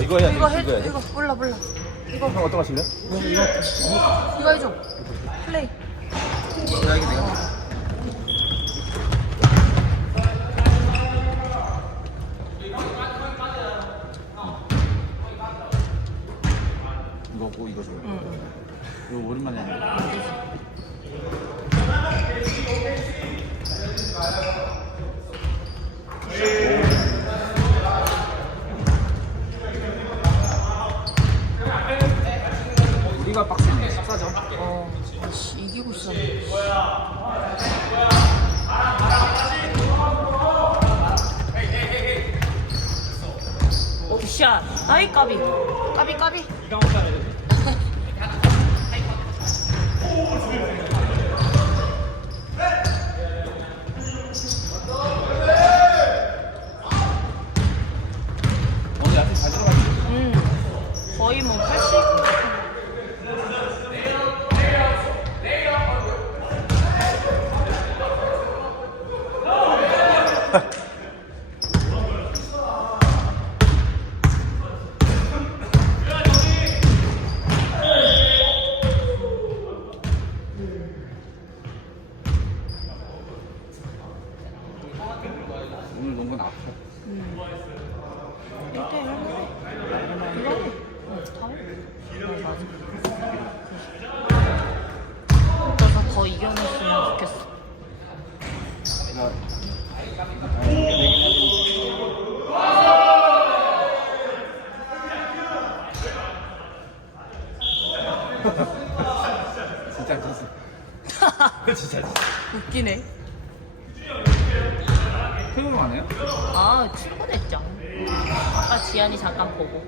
이거 이거 해야 돼. 이거 이거, 해 돼. 이거 몰라 몰라 이거 형 어떤 거 하실래? 이거 해줘 플레이 야 이게 내가. 이거고 이거 줘. 응응 이거 오랜만에 하네. 우리가 빡세네. 14점. 어 아씨 이기고 있어 굿샷 나이 까비. 까비 까비 오늘 야채 잘 들어갔지? 음 거의 뭐 80. 오늘 농구 나. 이때 할만해. 이거 해. 어, 다 해. 그래서 더 이겨냈으면 좋겠어. 내가 진짜 진짜 진짜 웃기네. 퇴근 안 해요? 아, 출근했죠. 아까 지안이 잠깐 보고.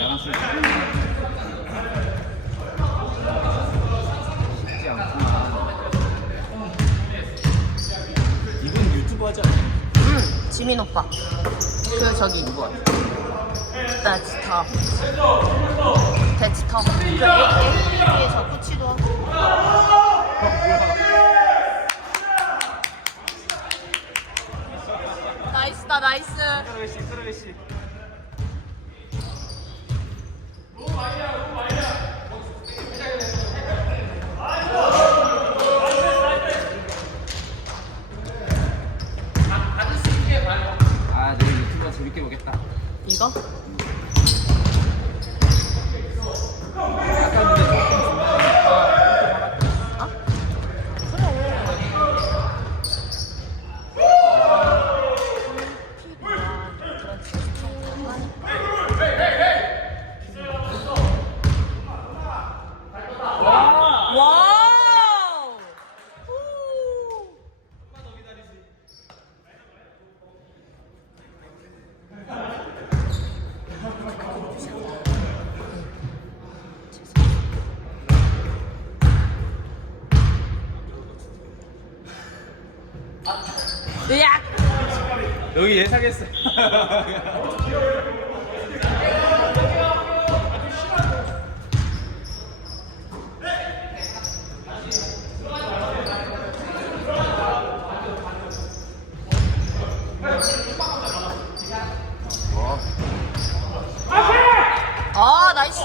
야간 술 쉽지 않구나 이분 유튜브 하지 않아요? 응, 지민 오빠. 그 저기 누구? 데스탑. 데스탑. 그 AK에서 코치도 하고. 나이스다, 나이스. 쓰러베시 쓰러베시 아 내일 유튜브 재밌게 보겠다 이거? 아까 근데 조금 중간에 어? 그래. 와우! 후. 으악! 여기 예상했어 어, 아, 나이스!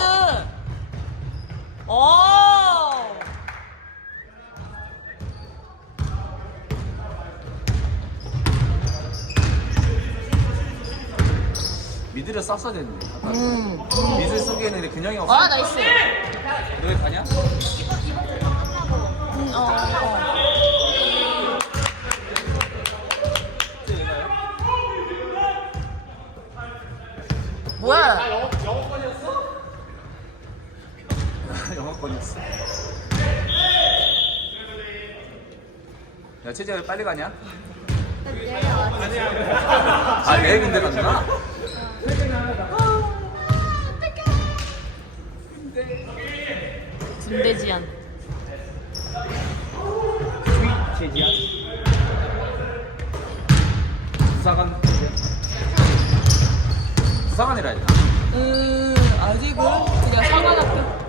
오! 미드를 쌌어야 됐는데 아까 음. 미드 쓰기 했는데 근영이 없어 아, 나이스! 너왜 가냐? 음, 어, 어. 뭐야? 영어권이었어 야 최재 왜 빨리 가냐? 아 내일 군대 갔나? 군대지안. 최지야 부사관 부사관이라 했나? 음, 아직은 그냥 사관학교.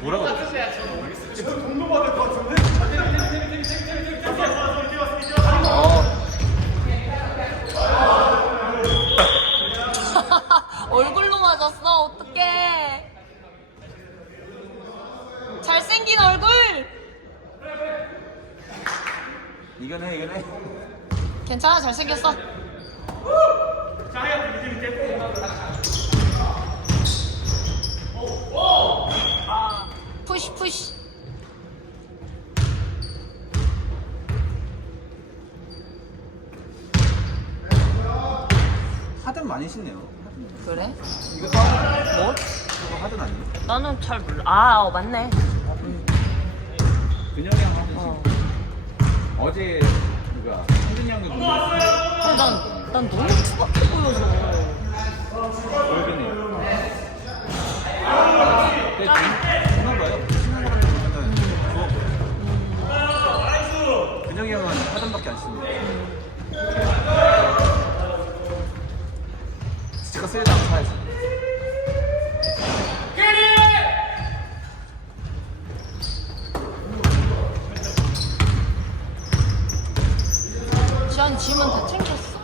뭐라고 그랬어? 어 잘생긴 얼굴. 이겨내 이겨내 괜찮아 잘생겼어. 아, 푸시 푸시. 하든 많이 신네요 그래? 이거 뭐? 이거 하든 아니에요? 나는 잘 몰라. 아, 어, 맞네. 근영이 형 하든 어. 신 어제 누가 난, 난 너무 투박해 보여서. 보여주네요 근데 좋나 봐요 신는 사람들 보면은 좋아 보여 근영이 형은 하든밖에 안 씁니다 스티커 쓰레기 안 사야지 지안 짐은 다 챙겼어.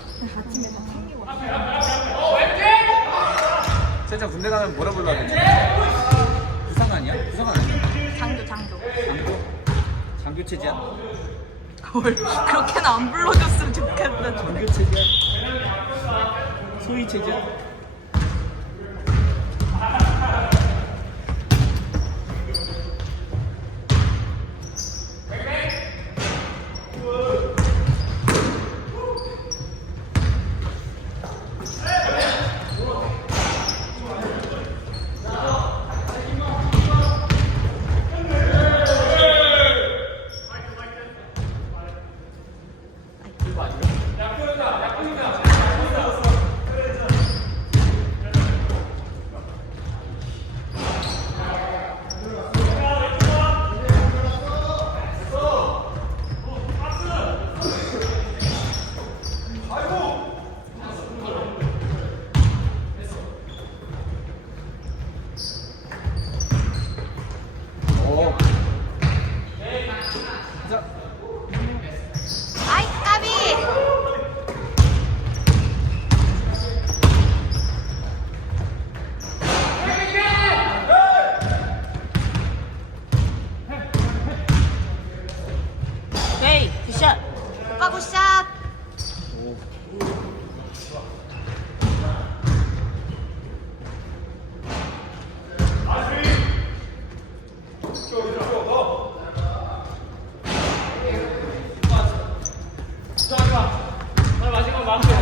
세장 군대 가면 뭐라 불러야 되지? 부상 아니야? 부상 아니야? 장교, 장교. 장교? 장교 체제야? 뭘 그렇게는 안 불러줬으면 좋겠는데. 장교 체제야? 소위 체제야? 들어가고 샷. 자, 마지막 마무리.